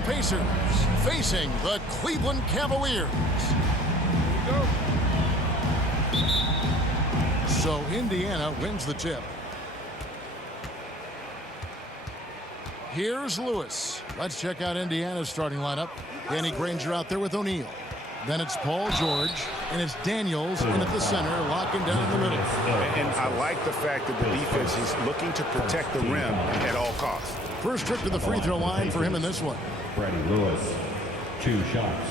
Indiana Pacers facing the Cleveland Cavaliers. So Indiana wins the tip. Here's Lewis. Let's check out Indiana's starting lineup. Danny Granger out there with O'Neal. Then it's Paul George, and it's Daniels in at the center, locking down the middle. And I like the fact that the defense is looking to protect the rim at all costs. First trip to the free throw line for him in this one. Freddie Lewis, 2 shots.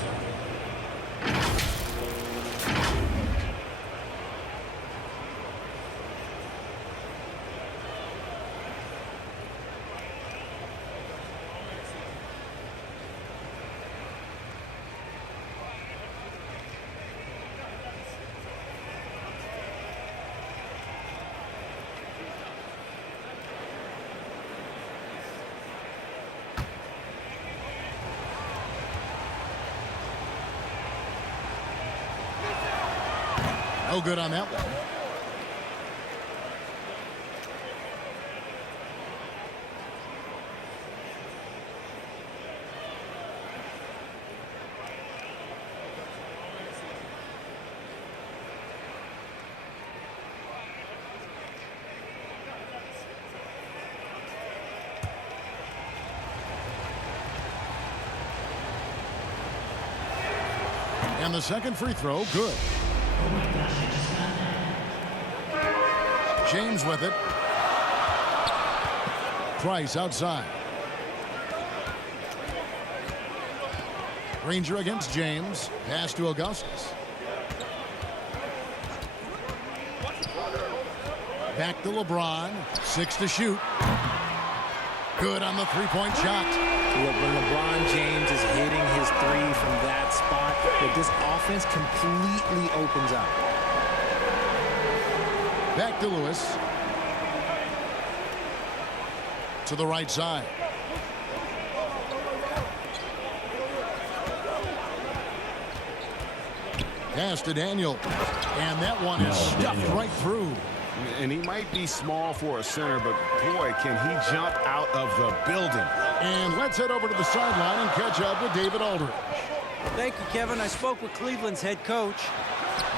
No good on that one. And the second free throw, good. James with it. Price outside. Granger against James. Pass to Augustus. Back to LeBron. 6 to shoot. Good on the three-point shot. Look, when LeBron James is hitting his three from that spot, that this offense completely opens up. Back to Lewis. To the right side. Pass to Daniel. And that one is stuffed right through. And he might be small for a center, but boy, can he jump out of the building. And let's head over to the sideline and catch up with David Aldridge. Thank you, Kevin. I spoke with Cleveland's head coach.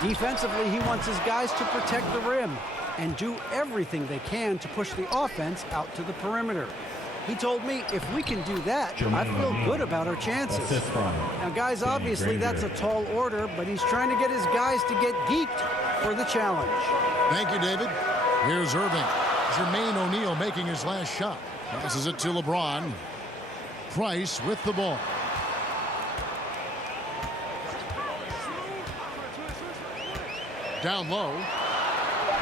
Defensively, he wants his guys to protect the rim and do everything they can to push the offense out to the perimeter. He told me if we can do that, I feel good about our chances. Now, guys, obviously that's a tall order, but he's trying to get his guys to get geeked for the challenge. Thank you, David. Here's Irving. Jermaine O'Neal making his last shot. Passes it to LeBron. Price with the ball. Down low.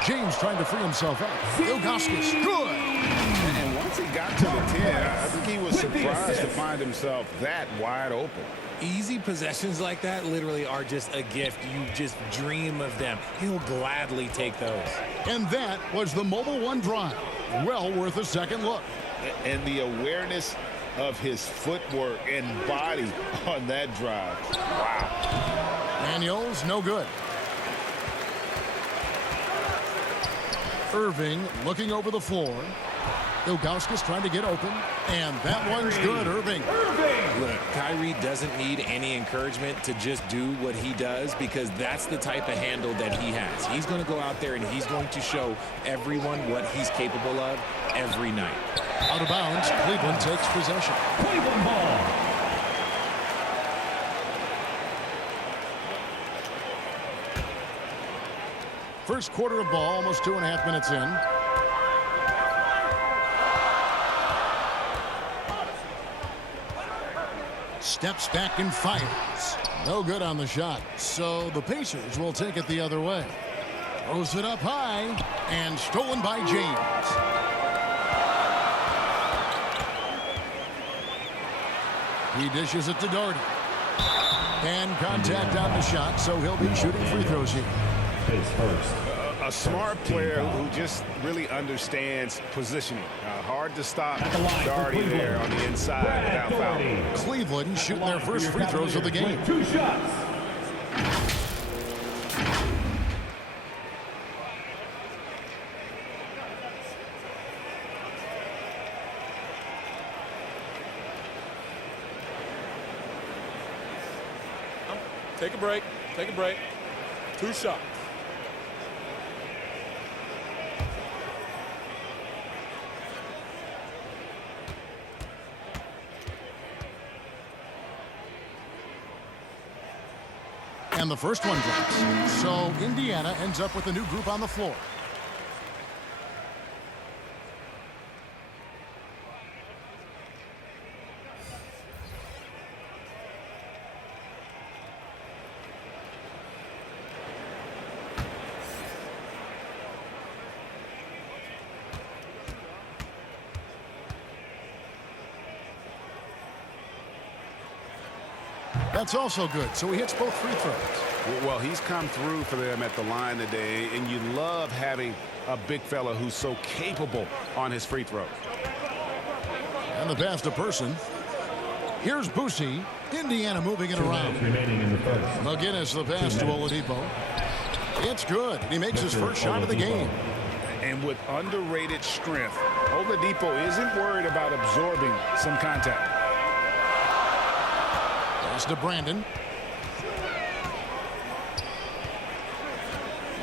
James trying to free himself up. Ilgauskas, good. And once he got to the 10, I think he was surprised to find himself that wide open. Easy possessions like that literally are just a gift. You just dream of them. He'll gladly take those. And that was the Mobile One drive. Well worth a second look. And the awareness of his footwork and body on that drive. Wow. Daniels, no good. Irving looking over the floor. Ilgauskas trying to get open. And that one's good, Irving. Look, Kyrie doesn't need any encouragement to just do what he does because that's the type of handle that he has. He's going to go out there and he's going to show everyone what he's capable of every night. Out of bounds, Cleveland takes possession. Cleveland ball. First quarter of ball, almost 2.5 minutes in. Steps back and fires. No good on the shot. So the Pacers will take it the other way. Throws it up high and stolen by James. He dishes it to Doherty. And contact on the shot, so he'll be shooting free throws here. Face first. A smart player who just really understands positioning. Hard to stop Doherty there on the inside without fouling. Cleveland shooting their first free throws of the game. 2 shots. Take a break. Take a break. 2 shots. And the first one drops. So Indiana ends up with a new group on the floor. That's also good. So he hits both free throws. Well, he's come through for them at the line today, and you love having a big fella who's so capable on his free throws. And the pass to Person. Here's Boosie. Indiana moving it 2 around. minutes remaining in the first. McGinnis the pass to Oladipo. It's good. He makes his first shot of the game. And with underrated strength, Oladipo isn't worried about absorbing some contact. Pass to Brandon.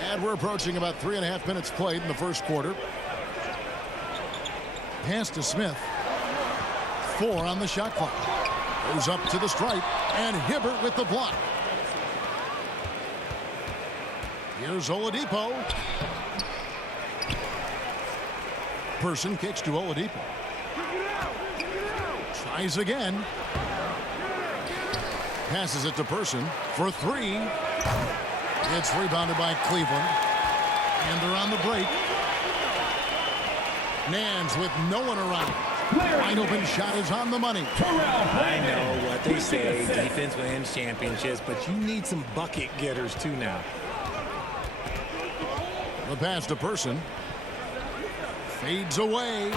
And we're approaching about 3.5 minutes played in the first quarter. Pass to Smith. 4 on the shot clock. Goes up to the stripe. And Hibbert with the block. Here's Oladipo. Person kicks to Oladipo. Tries again. Passes it to Person for 3. It's rebounded by Cleveland. And they're on the break. Nance with no one around. Wide open shot is on the money. I know what they say. Defense wins championships, but you need some bucket getters too now. The pass to Person. Fades away.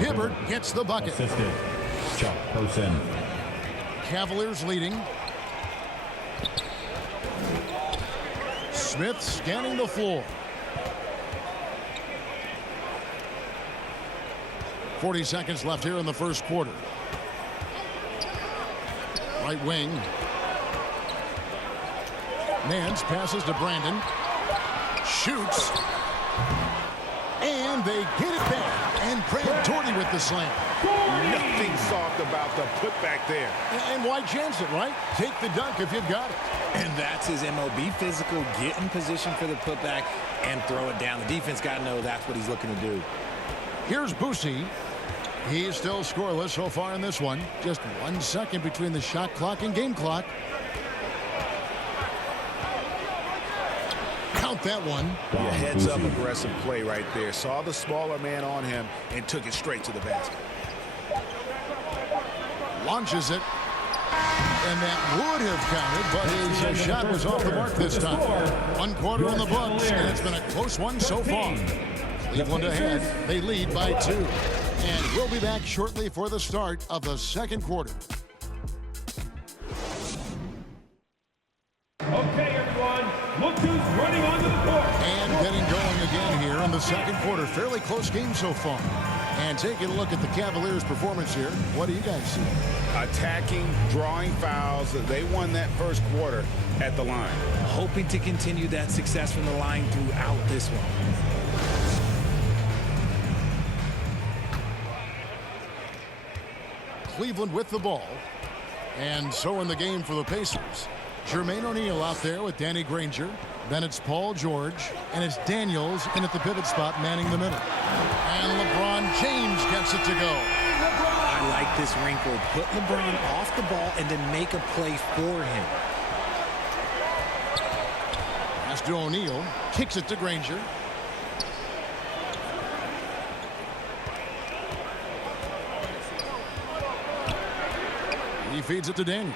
Hibbert gets the bucket. Assisted. Chuck Person. Cavaliers leading. Smith scanning the floor. 40 seconds left here in the first quarter. Right wing. Nance passes to Brandon. Shoots. And they get it back. And Craig Torrey with the slam. Nothing soft about the putback there. And why chance it, right? Take the dunk if you've got it. And that's his MO. Be physical, get in position for the putback, and throw it down. The defense got to know that's what he's looking to do. Here's Boosie. He's still scoreless so far in this one. Just 1 second between the shot clock and game clock. Count that one. Yeah, heads-up aggressive play right there. Saw the smaller man on him and took it straight to the basket. Launches it. And that would have counted, but his shot was off the mark this time. 1 quarter in the books, and it's been a close one so far. Cleveland ahead. They lead by 2. And we'll be back shortly for the start of the second quarter. Okay, everyone. Look who's running onto the court. And getting going again here in the second quarter. Fairly close game so far. And taking a look at the Cavaliers' performance here, what do you guys see? Attacking, drawing fouls. They won that first quarter at the line. Hoping to continue that success from the line throughout this one. Cleveland with the ball. And so in the game for the Pacers. Jermaine O'Neal out there with Danny Granger. Then it's Paul George. And it's Daniels in at the pivot spot manning the middle. And LeBron James gets it to go. I like this wrinkle. Put LeBron off the ball and then make a play for him. Pass to O'Neal. Kicks it to Granger. He feeds it to Daniels.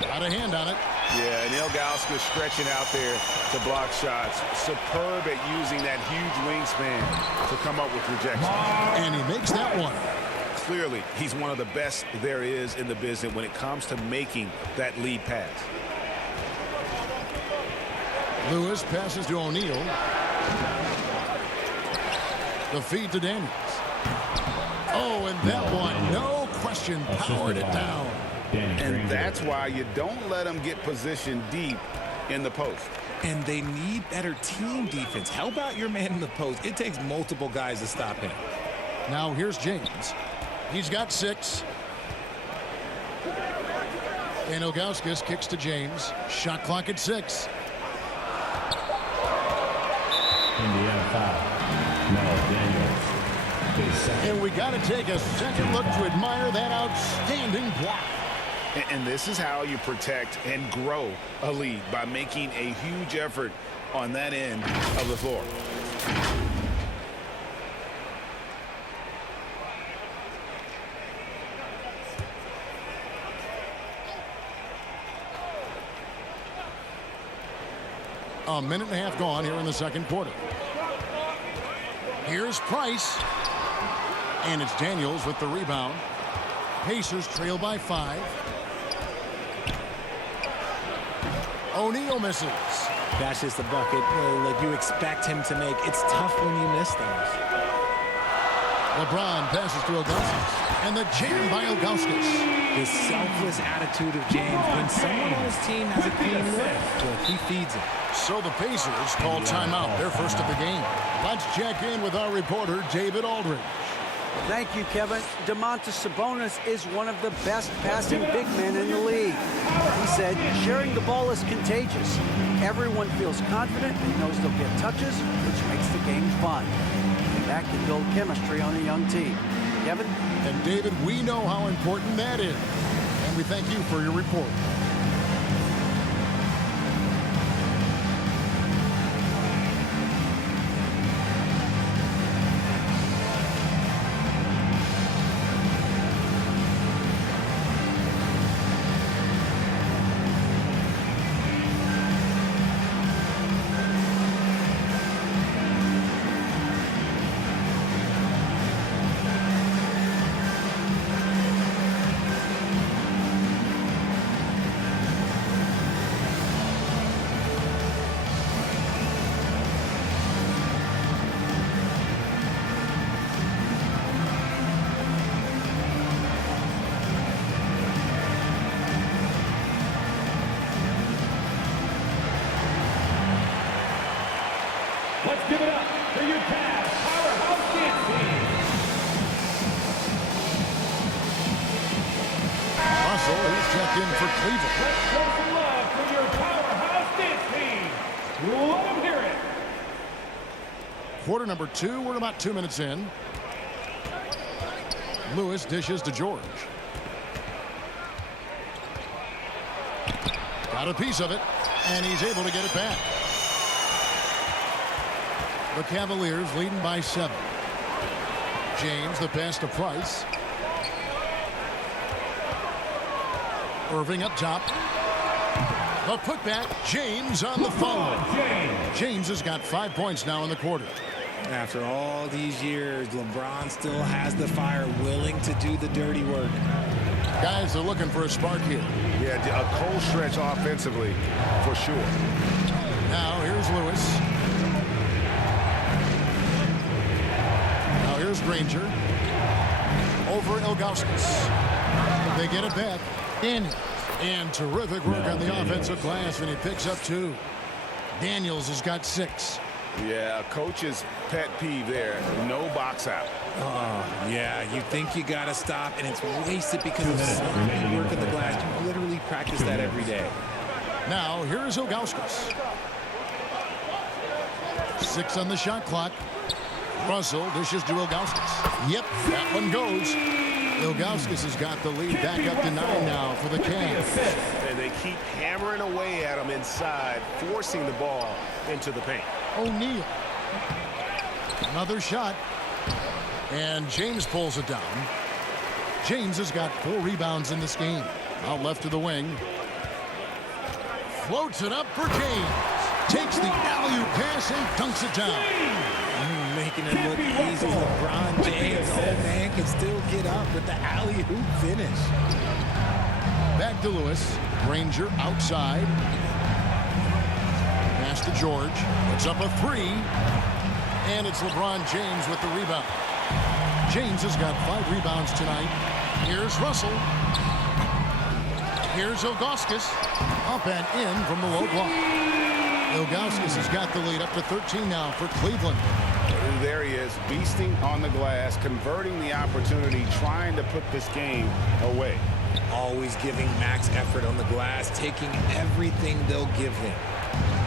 Got a hand on it. Yeah, and Ilgauskas stretching out there to block shots. Superb at using that huge wingspan to come up with rejection. And he makes that one. Clearly, he's one of the best there is in the business when it comes to making that lead pass. Lewis passes to O'Neal. The feed to Daniels. Oh, and that one, no question, powered it down. And that's why you don't let them get positioned deep in the post. And they need better team defense. Help out your man in the post. It takes multiple guys to stop him. Now here's James. He's got 6. And Ilgauskas kicks to James. Shot clock at 6. Indiana foul. No, Daniels. And we got to take a second look to admire that outstanding block. And this is how you protect and grow a lead, by making a huge effort on that end of the floor. A minute and a half gone here in the second quarter. Here's Price. And it's Daniels with the rebound. Pacers trail by 5. O'Neal misses. That's just a bucket like you expect him to make. It's tough when you miss those. LeBron passes to Ilgauskas. And the jam by Ilgauskas. The selfless attitude of James. When someone on his team has a clean look, he feeds it. So the Pacers call timeout, their first of the game. Let's check in with our reporter, David Aldridge. Thank you, Kevin. Domantas Sabonis is one of the best passing big men in the league. He said, sharing the ball is contagious. Everyone feels confident and knows they'll get touches, which makes the game fun. And that can build chemistry on a young team. Kevin? And David, we know how important that is. And we thank you for your report. Let's give it up for your CAVS powerhouse dance team. Russell is checked in for Cleveland. Let's show some love for your powerhouse dance team. Let them hear it. Quarter number 2, we're about 2 minutes in. Lewis dishes to George. Got a piece of it, and he's able to get it back. The Cavaliers leading by 7. James, the pass to Price. Irving up top. The putback. James on the follow. James has got 5 points now in the quarter. After all these years, LeBron still has the fire, willing to do the dirty work. Guys are looking for a spark here. Yeah, a cold stretch offensively, for sure. Now here's Lewis. Now here's Granger. Over Ilgauskas. They get it back. And terrific work on the offensive glass, and he picks up 2. Daniels has got 6. Yeah, a coach's pet peeve there. No box out. Oh, yeah, you think you got to stop, and it's wasted because of sloppy work on the glass. You literally practice that every day. Now, here's Ilgauskas. 6 on the shot clock. Russell dishes to Ilgauskas. Yep, that one goes. Ilgauskas has got the lead back up to 9 now for the Cavs. And they keep hammering away at him inside, forcing the ball into the paint. O'Neal. Another shot. And James pulls it down. James has got 4 rebounds in this game. Out left to the wing. Floats it up for James. Takes the alley-oop pass and dunks it down. Making it look easy. LeBron James, old man, can still get up with the alley-oop finish. Back to Lewis. Granger outside. Pass to George. It's up a 3. And it's LeBron James with the rebound. James has got 5 rebounds tonight. Here's Russell. Here's Ilgauskas. Up and in from the low block. Ilgauskas has got the lead up to 13 now for Cleveland. There he is, beasting on the glass, converting the opportunity, trying to put this game away. Always giving max effort on the glass, taking everything they'll give him.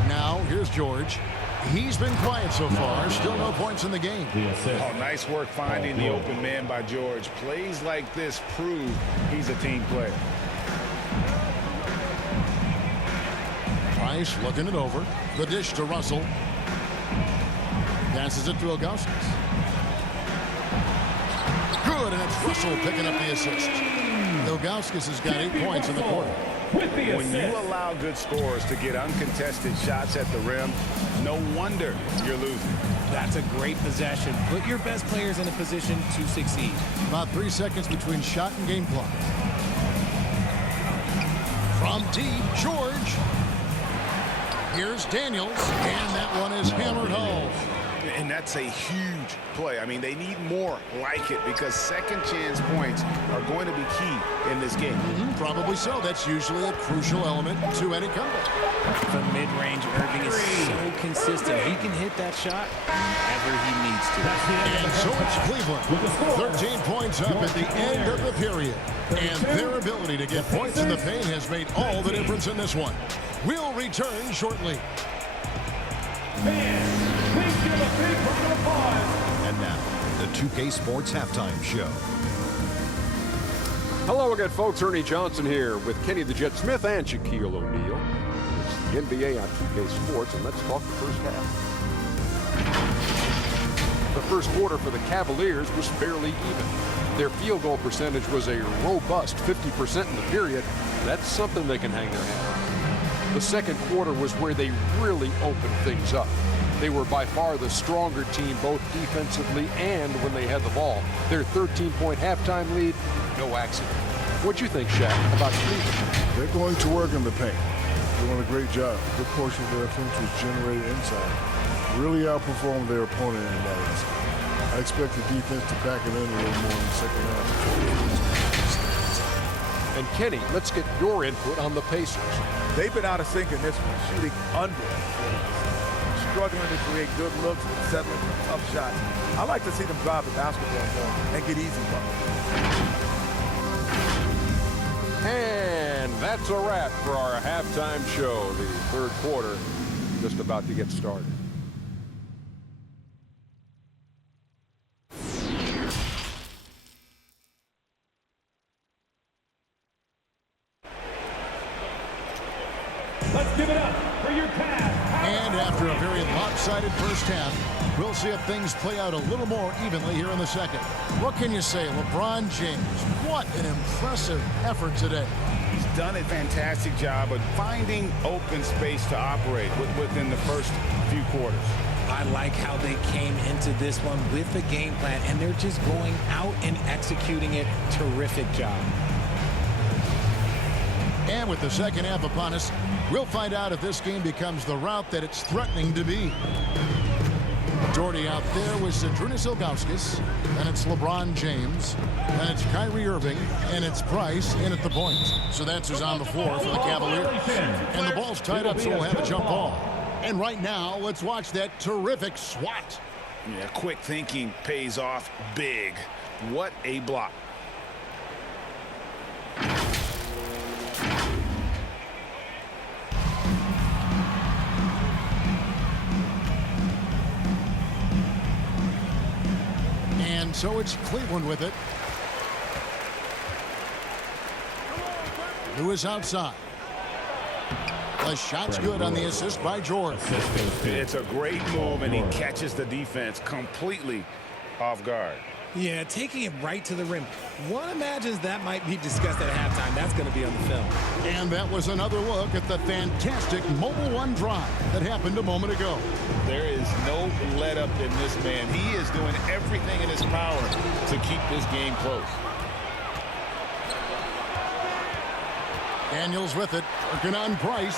Now, here's George. He's been quiet so far. Still no points in the game. Oh, nice work finding the open man by George. Plays like this prove he's a team player. Price looking it over. The dish to Russell. Passes it to Ilgauskas. Good, and it's Russell picking up the assist. Ilgauskas has got 8 points in the quarter. When you allow good scorers to get uncontested shots at the rim, no wonder you're losing. That's a great possession. Put your best players in a position to succeed. About 3 seconds between shot and game clock. From deep, George. Here's Daniels, and that one is hammered home. And that's a huge play. I mean, they need more like it because second chance points are going to be key in this game. Probably so. That's usually a crucial element to any comeback. The mid-range Irving is so consistent. He can hit that shot whenever he needs to. And so it's Cleveland. 13 points up at the end of the period. And their ability to get points in the paint has made all the difference in this one. We'll return shortly. And now, the 2K Sports Halftime Show. Hello again, folks. Ernie Johnson here with Kenny the Jet Smith and Shaquille O'Neal. It's the NBA on 2K Sports, and let's talk the first half. The first quarter for the Cavaliers was fairly even. Their field goal percentage was a robust 50% in the period. That's something they can hang their hat on. The second quarter was where they really opened things up. They were by far the stronger team, both defensively and when they had the ball. Their 13-point halftime lead, no accident. What'd you think, Shaq, about Cleveland? They're going to work in the paint. They're doing a great job. A good portion of their offense was generated inside. Really outperformed their opponent in that aspect. I expect the defense to back it in a little more in the second half. And Kenny, let's get your input on the Pacers. They've been out of sync in this one, shooting under 40%. Struggling to create good looks and settling for tough shots. I like to see them drive the basketball more and get easy buckets. And that's a wrap for our halftime show. The third quarter just about to get started. Let's give it up for your Cavs. And after a very lopsided first half, we'll see if things play out a little more evenly here in the second. What can you say, LeBron James? What an impressive effort today. He's done a fantastic job of finding open space to operate within the first few quarters. I like how they came into this one with the game plan, and they're just going out and executing it. Terrific job. And with the second half upon us, we'll find out if this game becomes the route that it's threatening to be. Majority out there was Zydrunas Ilgauskas, and it's LeBron James, and it's Kyrie Irving, and it's Price in at the point. So that's who's on the floor for the Cavaliers. And the ball's tied up, so we'll have a jump ball. And right now, let's watch that terrific swat. Yeah, quick thinking pays off big. What a block. And so it's Cleveland with it. Lewis outside. The shot's good on the assist by George. It's a great move, and he catches the defense completely off guard. Yeah, taking it right to the rim. One imagines that might be discussed at halftime. That's going to be on the film. And that was another look at the fantastic Mobile One drive that happened a moment ago. There is no let up in this man. He is doing everything in his power to keep this game close. Daniels with it, working on Price.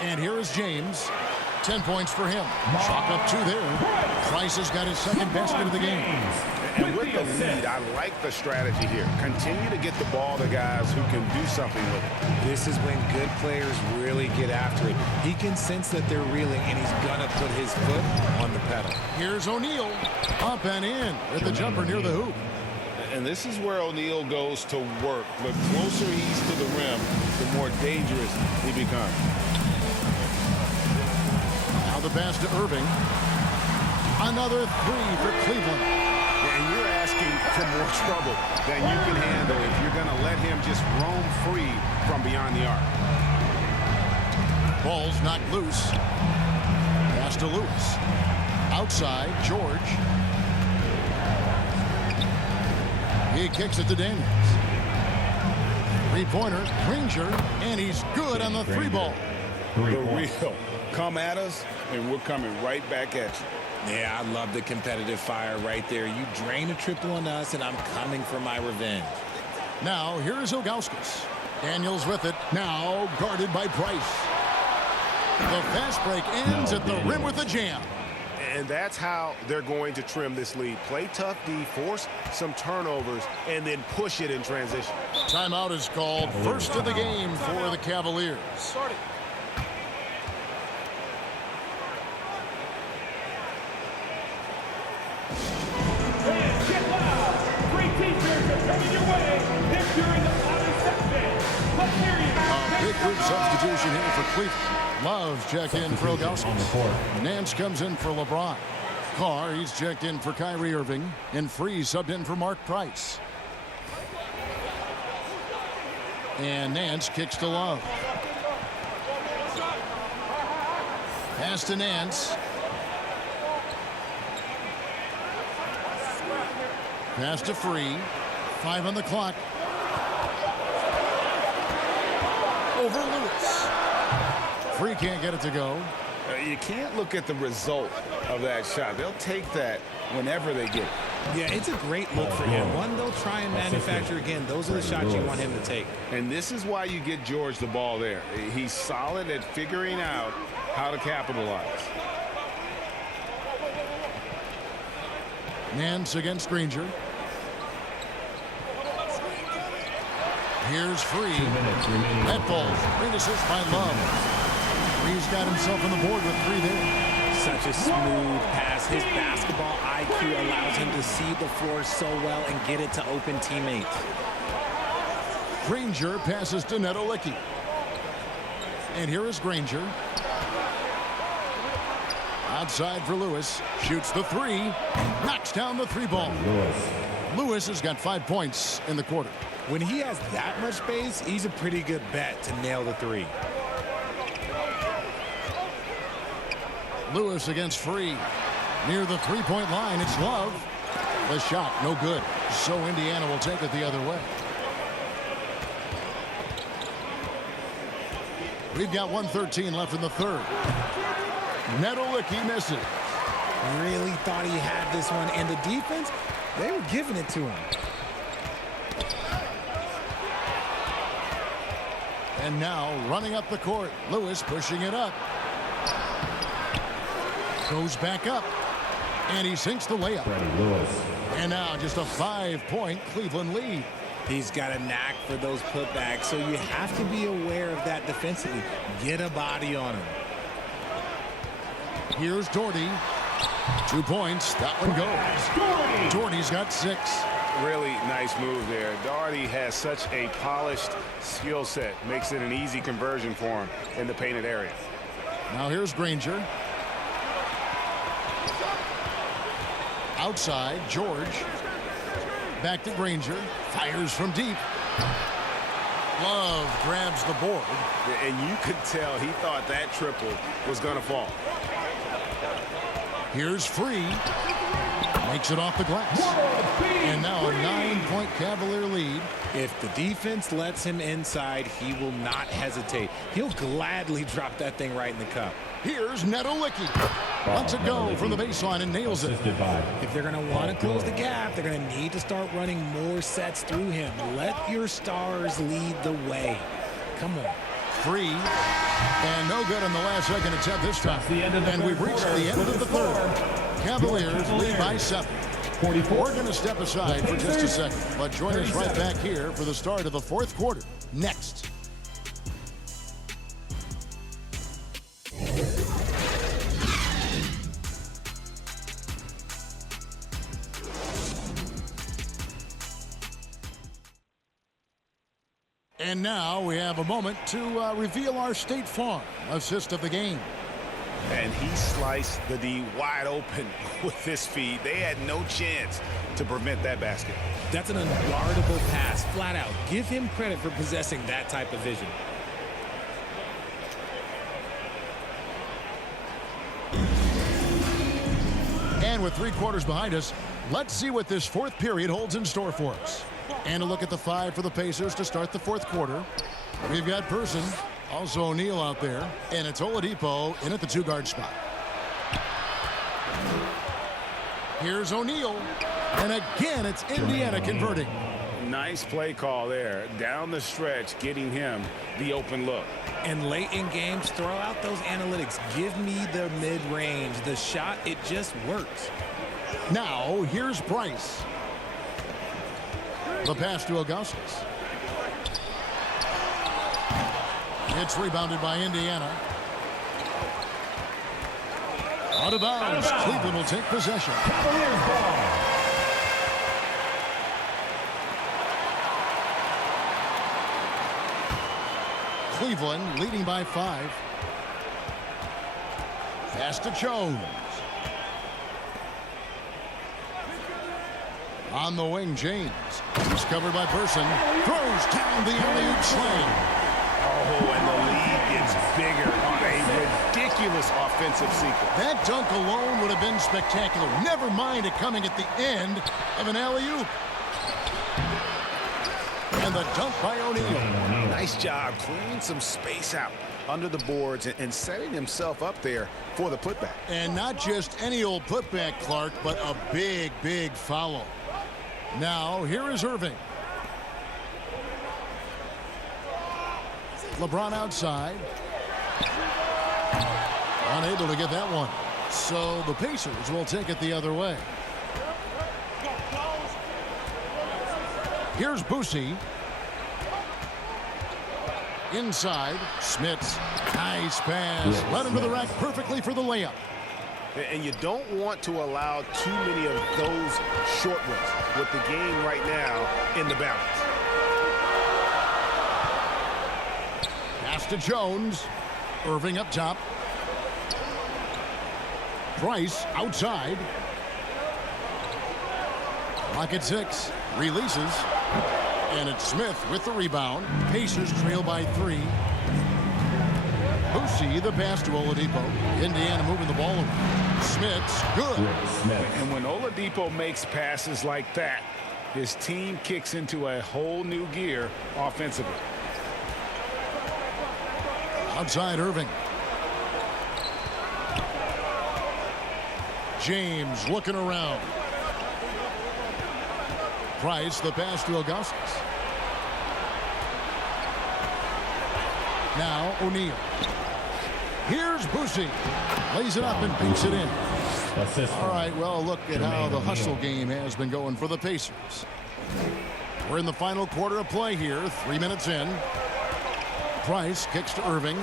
And here is James. 10 points for him. Chalk up 2 there. Price has got his second basket of the game. And with the lead, I like the strategy here. Continue to get the ball to guys who can do something with it. This is when good players really get after it. He can sense that they're reeling, and he's going to put his foot on the pedal. Here's O'Neal, up and in with the jumper near the hoop. And this is where O'Neal goes to work. The closer he's to the rim, the more dangerous he becomes. Now the pass to Irving. Another three for Cleveland. And you're asking for more trouble than you can handle if you're going to let him just roam free from beyond the arc. Ball's knocked loose. Pass to Lewis. Outside, George. He kicks it to Daniels. Three-pointer, Granger, and he's good on the three ball. The real. Come at us, and we're coming right back at you. Yeah, I love the competitive fire right there. You drain a triple on us, and I'm coming for my revenge. Now, here's Ilgauskas. Daniels with it. Now guarded by Price. The fast break ends at the rim with a jam. And that's how they're going to trim this lead. Play tough D, force some turnovers, and then push it in transition. Timeout is called. First of the game for the Cavaliers. Fans, get loud. Great T-shirts are coming your way. If you're in the bottom section, let's hear you. A big group substitution here for Cleveland. Love check in for Ilgauskas. Nance comes in for LeBron. Carr, he's checked in for Kyrie Irving. And Freeze subbed in for Mark Price. And Nance kicks to Love. Pass to Nance. Pass to Free. 5 on the clock. Over Lewis. Free can't get it to go. You can't look at the result of that shot. They'll take that whenever they get it. Yeah, it's a great look for him. One they'll try and manufacture again. Those are the shots you want him to take. And this is why you get George the ball there. He's solid at figuring out how to capitalize. Nance against Granger. Here's Free. That ball. Great assist by Love. Free's got himself on the board with 3 there. Such a smooth pass. His basketball IQ allows him to see the floor so well and get it to open teammates. Granger passes to Neto Licky. And here is Granger. Outside for Lewis. Shoots the 3. Knocks down the 3 ball. Lewis has got 5 points in the quarter. When he has that much space, he's a pretty good bet to nail the 3. Lewis against Free. Near the 3-point line, it's Love. The shot, no good. So Indiana will take it the other way. We've got 1:13 left in the third. Neto Licky misses. Really thought he had this one, and the defense, they were giving it to him. And now running up the court, Lewis pushing it up. Goes back up, and he sinks the layup. And now just a 5-point Cleveland lead. He's got a knack for those putbacks, so you have to be aware of that defensively. Get a body on him. Here's Doherty. 2 points. That one goes. Doherty's got 6. Really nice move there. Doherty has such a polished skill set. Makes it an easy conversion for him in the painted area. Now here's Granger. Outside, George. Back to Granger. Fires from deep. Love grabs the board. And you could tell he thought that triple was going to fall. Here's Free. Makes it off the glass. And now a 9-point Cavalier lead. If the defense lets him inside, he will not hesitate. He'll gladly drop that thing right in the cup. Here's Neto Licky. Lets it go from the baseline and nails it. If they're going to want to close the gap, they're going to need to start running more sets through him. Let your stars lead the way. Come on. Free. And no good on the last second attempt this time. And we've reached the end of the third. Cavaliers lead by 7. We're going to step aside for just a second, but join us right back here for the start of the fourth quarter. Next. And now we have a moment to reveal our State Farm assist of the game. And he sliced the D wide open with this feed. They had no chance to prevent that basket. That's an unguardable pass, flat out. Give him credit for possessing that type of vision. And with 3 quarters behind us, let's see what this fourth period holds in store for us. And a look at the 5 for the Pacers to start the fourth quarter. We've got Person, also O'Neal out there, and it's Oladipo in at the 2-guard spot. Here's O'Neal, and again it's Indiana converting. Nice play call there. Down the stretch, getting him the open look. And late in games, throw out those analytics. Give me the mid-range. The shot, it just works. Now, here's Bryce. The pass to Augustus. It's rebounded by Indiana. Out of bounds. Cleveland will take possession. Cavaliers ball. Cleveland leading by 5. Pass to Jones. On the wing, James. He's covered by Person. Throws down the alley-oop slam. Oh, and the lead gets bigger on a ridiculous offensive sequence. That dunk alone would have been spectacular. Never mind it coming at the end of an alley-oop. And the dunk by O'Neal. Nice job clearing some space out under the boards and setting himself up there for the putback. And not just any old putback, Clark, but a big, big follow. Now, here is Irving. LeBron outside. Unable to get that one. So the Pacers will take it the other way. Here's Boosie. Inside, Smits. Nice pass. Led him to the rack perfectly for the layup. And you don't want to allow too many of those short ones with the game right now in the balance. Pass to Jones. Irving up top. Price outside. Clock at 6. Releases. And it's Smith with the rebound. Pacers trail by 3. Boosie, the pass to Oladipo. Indiana moving the ball around. Smith's good. And when Oladipo makes passes like that, his team kicks into a whole new gear offensively. Outside Irving. James looking around. Price, the pass to Augustus. Now O'Neal. Here's Boosie. Lays it up and beats it in. All right, well, look at how the hustle game has been going for the Pacers. We're in the final quarter of play here. 3 minutes in. Price kicks to Irving.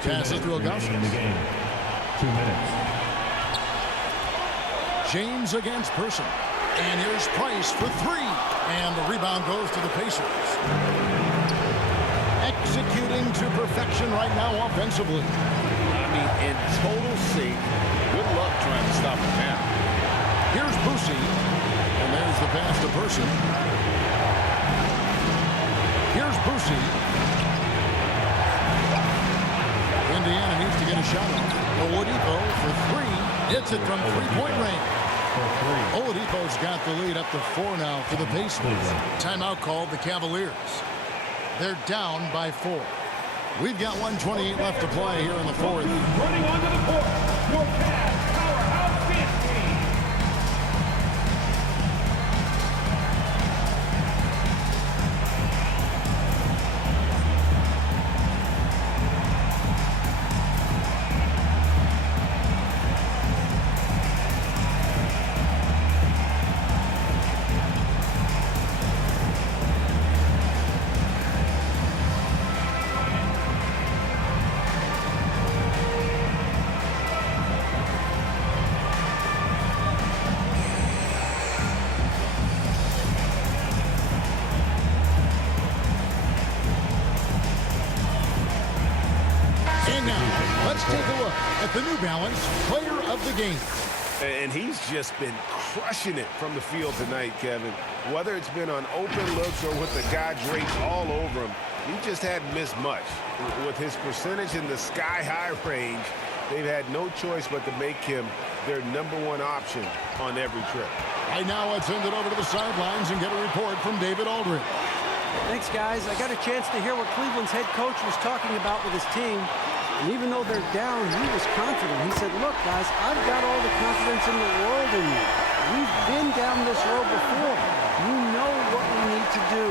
Passes to Augustus. 2 minutes. James against Person. And here's Price for 3. And the rebound goes to the Pacers. Executing to perfection right now offensively. I mean, in total sync. Good luck trying to stop him now. Here's Boosie. And there's the pass to Person. Here's Boosie. Indiana needs to get a shot off. Oladipo for 3. Hits it from 3-point range. Oladipo's got the lead up to 4 now for the Pacers. Timeout called the Cavaliers. They're down by 4. We've got 1:28 left to play here in the fourth. Running onto the court, your CAVS powerhouse dance team. Let's take a look at the New Balance Player of the Game. And he's just been crushing it from the field tonight, Kevin. Whether it's been on open looks or with the guy draped all over him, he just hadn't missed much. With his percentage in the sky-high range, they've had no choice but to make him their #1 option on every trip. Right now, let's send it over to the sidelines and get a report from David Aldridge. Thanks, guys. I got a chance to hear what Cleveland's head coach was talking about with his team. And even though they're down, he was confident. He said, look, guys, I've got all the confidence in the world in you. We've been down this road before. You know what we need to do.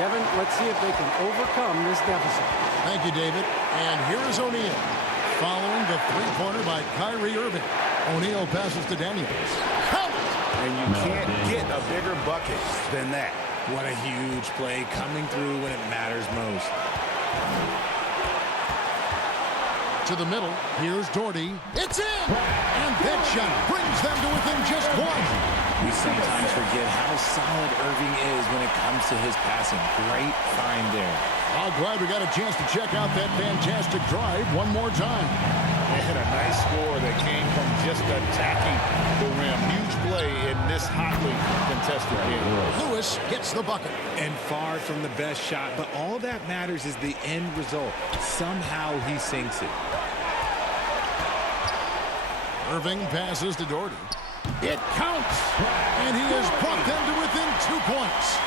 Kevin, let's see if they can overcome this deficit. Thank you, David. And here is O'Neal. Following the three-pointer by Kyrie Irving. O'Neal passes to Daniels. Count! And you can't get a bigger bucket than that. What a huge play coming through when it matters most. To the middle, here's Doherty. It's in! And that shot brings them to within just one. We sometimes forget how solid Irving is when it comes to his passing. Great find there. I'm glad we got a chance to check out that fantastic drive one more time. They had a nice score that came from just attacking the rim. Huge play in this hotly contested game. Lewis gets the bucket. And far from the best shot, but all that matters is the end result. Somehow he sinks it. Irving passes to Doherty. It counts! And he has brought them to within 2 points.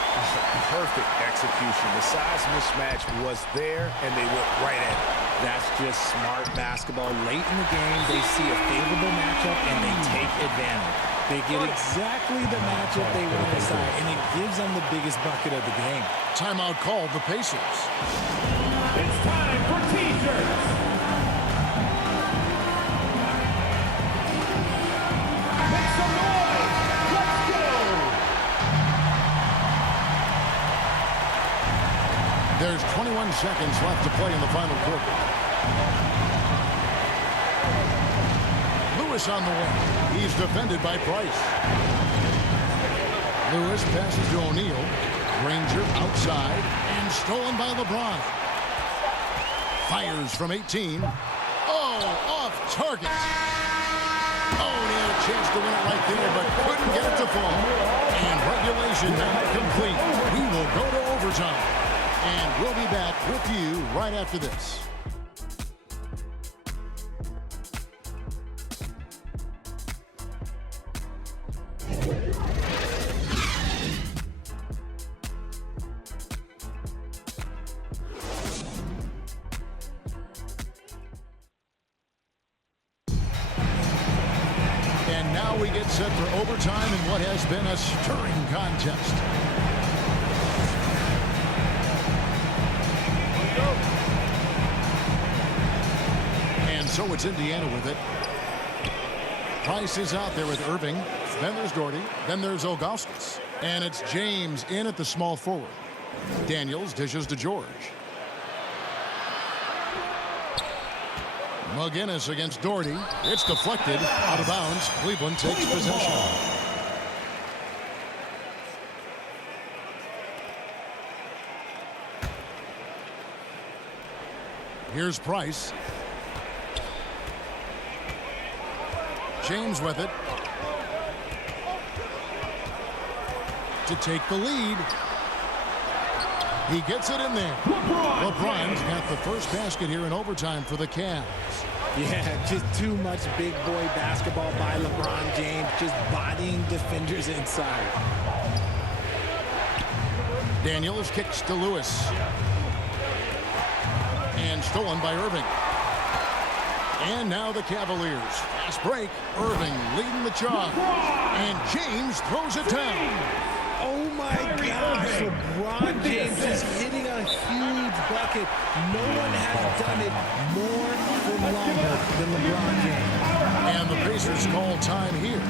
Perfect execution. The size mismatch was there, and they went right at it. That's just smart basketball. Late in the game, they see a favorable matchup, and they take advantage. They get exactly the matchup they want inside, and it gives them the biggest bucket of the game. Timeout called the Pacers. It's time for T-shirts. Make some noise. Let's go. There's 21 seconds left to play in the final quarter. Lewis on the wing. He's defended by Price. Lewis passes to O'Neal. Granger outside and stolen by LeBron. Fires from 18. Oh, off target. Oh, he had a chance to win it right there, but couldn't get it to fall. And regulation now complete. We will go to overtime. And we'll be back with you right after this. And now we get set for overtime in what has been a stirring contest. And so it's Indiana with it. Price is out there with Irving. Then there's Doherty. Then there's Ilgauskas. And it's James in at the small forward. Daniels dishes to George. McGinnis against Doherty. It's deflected. Out of bounds. Cleveland takes possession. Here's Price. James with it. To take the lead. He gets it in there. LeBron's got the first basket here in overtime for the Cavs. Yeah, just too much big boy basketball by LeBron James, just bodying defenders inside. Daniels kicks to Lewis. And stolen by Irving. And now the Cavaliers. Fast break. Irving leading the charge. And James throws it down. Oh my gosh, LeBron James is hitting a huge bucket. No one has done it more for longer than LeBron James. And the Pacers call time here.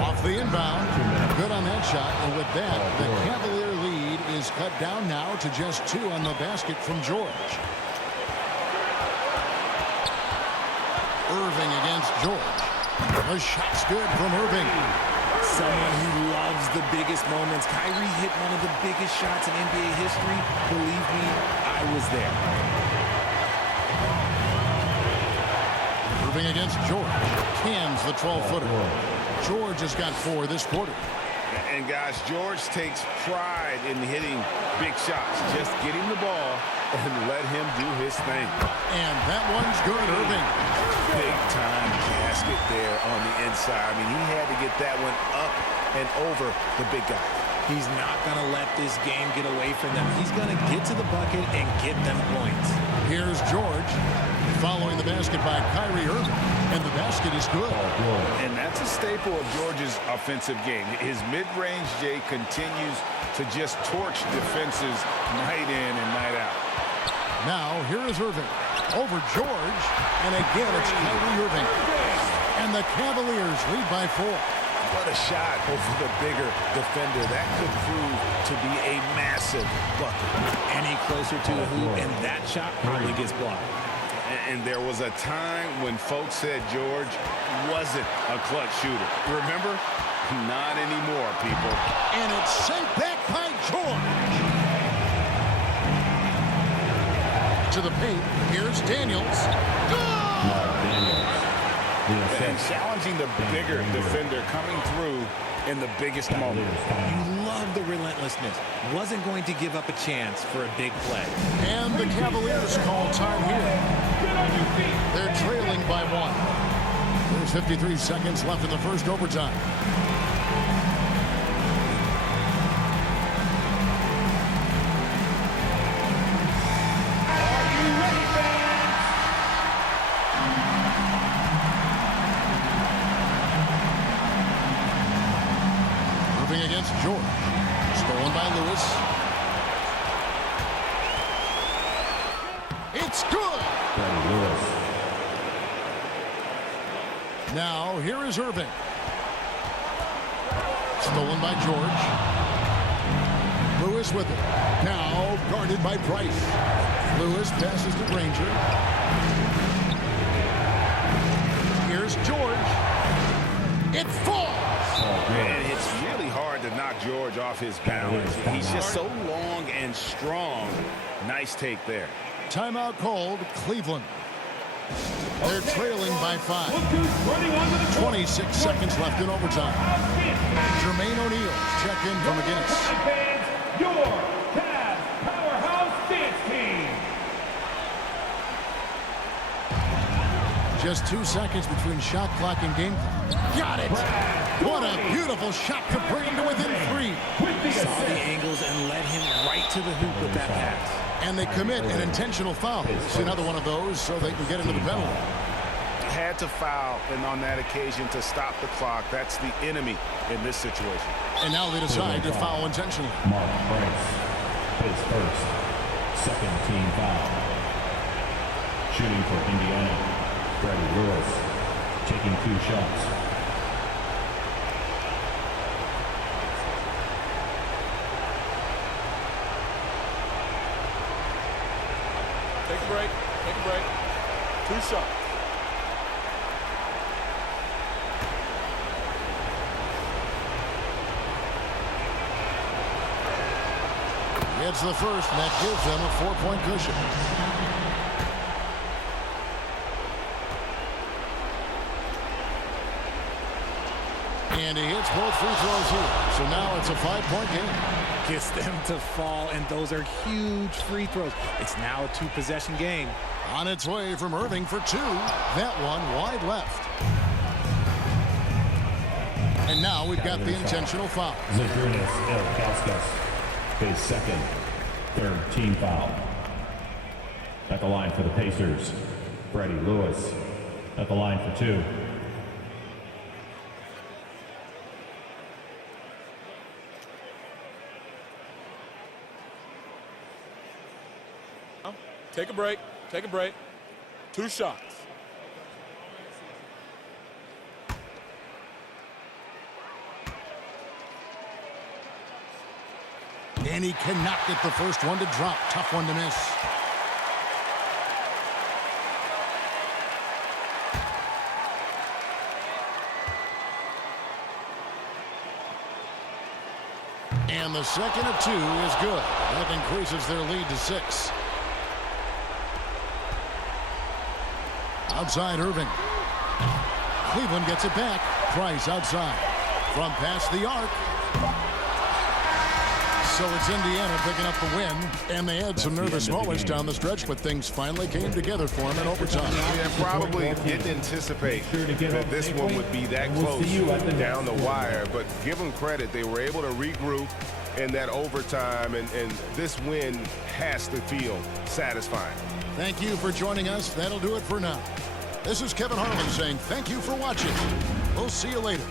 Off the inbound. Good on that shot, and with that, the Cavalier lead is cut down now to just 2 on the basket from George. Irving against George. The shot's good from Irving. Someone who loves the biggest moments. Kyrie hit one of the biggest shots in NBA history. Believe me, I was there. Irving against George. Cans the 12-footer. George has got 4 this quarter. And guys, George takes pride in hitting big shots. Just get him the ball and let him do his thing. And that one's good, Irving. Big time basket there on the inside. I mean, he had to get that one up and over the big guy. He's not going to let this game get away from them. He's going to get to the bucket and get them points. Here's George following the basket by Kyrie Irving. And the basket is good. And that's a staple of George's offensive game. His mid-range J continues to just torch defenses night in and night out. Now, here is Irving. Over George. And again, it's Kyrie Irving. And the Cavaliers lead by 4. What a shot over the bigger defender. That could prove to be a massive bucket. Any closer to the hoop, and that shot probably gets blocked. And there was a time when folks said George wasn't a clutch shooter. Remember? Not anymore, people. And it's sent back by George. To the paint. Here's Daniels. Good! And challenging the bigger defender coming through in the biggest moment. You love the relentlessness. Wasn't going to give up a chance for a big play. And the Cavaliers call time here. They're trailing by 1. There's 53 seconds left in the first overtime. Against George. Stolen by Lewis. It's good. Now, here is Irving. Stolen by George. Lewis with it. Now, guarded by Price. Lewis passes to Granger. Here's George. It falls. And it's really hard to knock George off his balance. He's just so long and strong. Nice take there. Timeout called, Cleveland. They're trailing by 5. 26 seconds left in overtime. Jermaine O'Neal check in from McGinnis. Your CAVS Powerhouse Dance Team. Just 2 seconds between shot clock and game clock. Got it! What a beautiful shot to bring him to within 3. Saw the angles and led him right to the hoop with that pass. And they commit an intentional foul. It's another one of those so they can get into the penalty. Had to foul, and on that occasion to stop the clock. That's the enemy in this situation. And now they decide to foul intentionally. Mark Price, his first, second team foul. Shooting for Indiana, Freddie Lewis, taking 2 shots. Take a break. Take a break. 2 shots. It's the first, and that gives them a 4-point cushion. And he hits both free throws here. So now it's a 5-point game. Gets them to fall, and those are huge free throws. It's now a 2-possession game. On its way from Irving for 2. That one wide left. And now we've got the intentional foul. Zydrunas Ilgauskas, his second, third team foul. At the line for the Pacers, Freddie Lewis. At the line for 2. Take a break. Take a break. 2 shots. And he cannot get the first one to drop. Tough one to miss. And the second of two is good. That increases their lead to 6. Outside Irving. Cleveland gets it back. Price outside. From past the arc. So it's Indiana picking up the win. And they had some nervous moments down the stretch, but things finally came together for them in overtime. Yeah, probably didn't anticipate that this one would be that close down the wire. But give them credit. They were able to regroup in that overtime. And this win has to feel satisfying. Thank you for joining us. That'll do it for now. This is Kevin Harlan saying thank you for watching. We'll see you later.